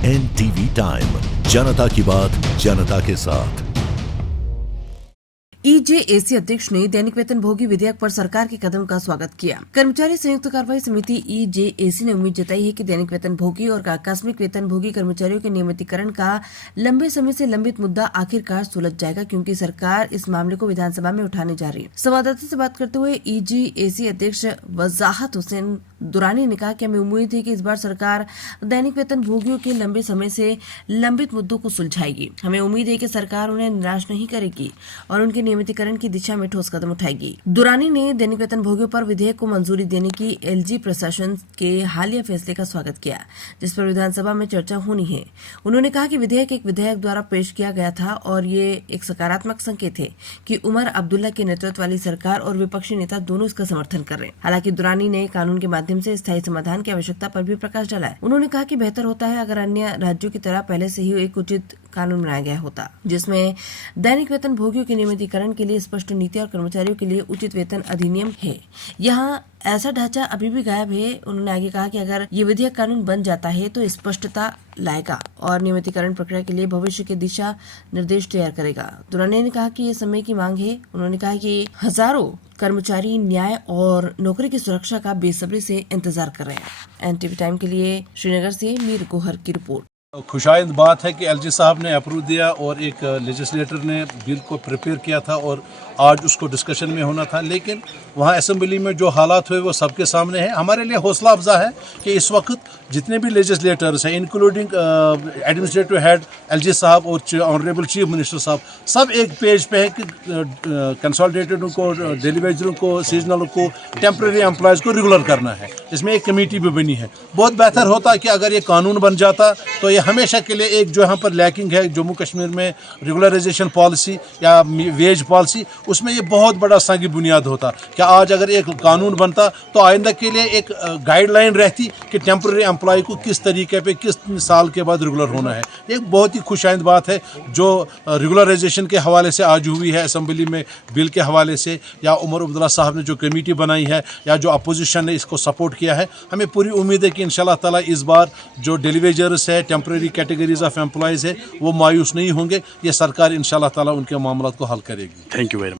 NTV time, जनता की बात जनता के साथ। ईजेएसी अध्यक्ष ने दैनिक वेतन भोगी विधेयक पर सरकार के कदम का स्वागत किया। कर्मचारी संयुक्त कार्रवाई समिति ईजेएसी ने उम्मीद जताई है कि दैनिक वेतन भोगी और आकस्मिक वेतन भोगी कर्मचारियों के नियमितीकरण का लंबे समय से लंबित मुद्दा आखिरकार सुलझ जाएगा, क्योंकि सरकार इस मामले को विधानसभा में उठाने जा रही है। संवाददाता से बात करते हुए ईजेएसी अध्यक्ष वजाहत हुसैन दुरानी ने कहा कि हमें उम्मीद है कि इस बार सरकार दैनिक वेतन भोगियों के लंबे समय से लंबित मुद्दों को सुलझाएगी। हमें उम्मीद है कि सरकार उन्हें निराश नहीं करेगी और उनके नियमितीकरण की दिशा में ठोस कदम उठाएगी। दुरानी ने दैनिक वेतन भोगियों पर विधेयक को मंजूरी देने की एलजी प्रशासन के हालिया फैसले का स्वागत किया, जिस पर विधानसभा में चर्चा होनी है। उन्होंने कहा कि विधेयक एक विधायक द्वारा पेश किया गया था और ये एक सकारात्मक संकेत है कि उमर अब्दुल्ला के नेतृत्व वाली सरकार और विपक्षी नेता दोनों इसका समर्थन कर रहे हैं। हालांकि दुरानी ने कानून के माध्यम से स्थायी समाधान की आवश्यकता पर भी प्रकाश डाला है। उन्होंने कहा कि बेहतर होता है अगर अन्य राज्यों की तरह पहले से ही एक उचित कानून बनाया गया होता, जिसमें दैनिक वेतन भोगियों के नियमितीकरण के लिए स्पष्ट नीति और कर्मचारियों के लिए उचित वेतन अधिनियम है। यहाँ ऐसा ढांचा अभी भी गायब है। उन्होंने आगे कहा कि अगर ये विधेयक कानून बन जाता है तो स्पष्टता लाएगा और नियमितीकरण प्रक्रिया के लिए भविष्य के दिशा निर्देश तैयार करेगा। दुरानी ने कहा कि ये समय की मांग है। उन्होंने कहा कि हजारों कर्मचारी न्याय और नौकरी की सुरक्षा का बेसब्री से इंतजार कर रहे हैं। एनटीवी टाइम के लिए श्रीनगर से मीर गोहर की रिपोर्ट। खुशाइंद बात है कि एलजी साहब ने अप्रूव दिया और एक लेजिस्लेटर ने बिल को प्रिपेयर किया था और आज उसको डिस्कशन में होना था, लेकिन वहाँ असेंबली में जो हालात हुए वो सबके सामने है। हमारे लिए हौसला अफजा है कि इस वक्त जितने भी लेजिस्लेटर्स हैं, इंक्लूडिंग एडमिनिस्ट्रेटिव हेड एलजी साहब और ऑनरेबल चीफ मिनिस्टर साहब, सब एक पेज पे है कि कंसोलिडेटेड को, डेली वेजरों को, सीजनल को, टेम्प्रेरी एम्प्लॉयज़ को रेगुलर करना है। इसमें एक कमेटी भी बनी है। बहुत बेहतर होता कि अगर ये कानून बन जाता तो ये हमेशा के लिए एक जो यहाँ पर लैकिंग है जम्मू कश्मीर में रेगुलराइजेशन पॉलिसी या वेज पॉलिसी, उसमें ये बहुत बड़ा संग बुनियाद होता। क्या आज अगर एक कानून बनता तो आइंदा के लिए एक गाइडलाइन रहती कि टेम्प्रेरी एम्प्लॉय को किस तरीके पे किस साल के बाद रेगुलर होना है। एक बहुत ही खुशाइंद बात है जो रेगुलराइजेशन के हवाले से आज हुई है असेंबली में बिल के हवाले से, या उमर अब्दुल्ला साहब ने जो कमेटी बनाई है या जो अपोजिशन ने इसको सपोर्ट किया है। हमें पूरी उम्मीद है कि इंशाल्लाह ताला इस बार जो डेली वेजर्स है, टेम्प्रेरी कैटेगरीज ऑफ एम्प्लॉयज़ है, वो मायूस नहीं होंगे। ये सरकार इंशाल्लाह ताला उनके मामलों को हल करेगी। Thank you very much.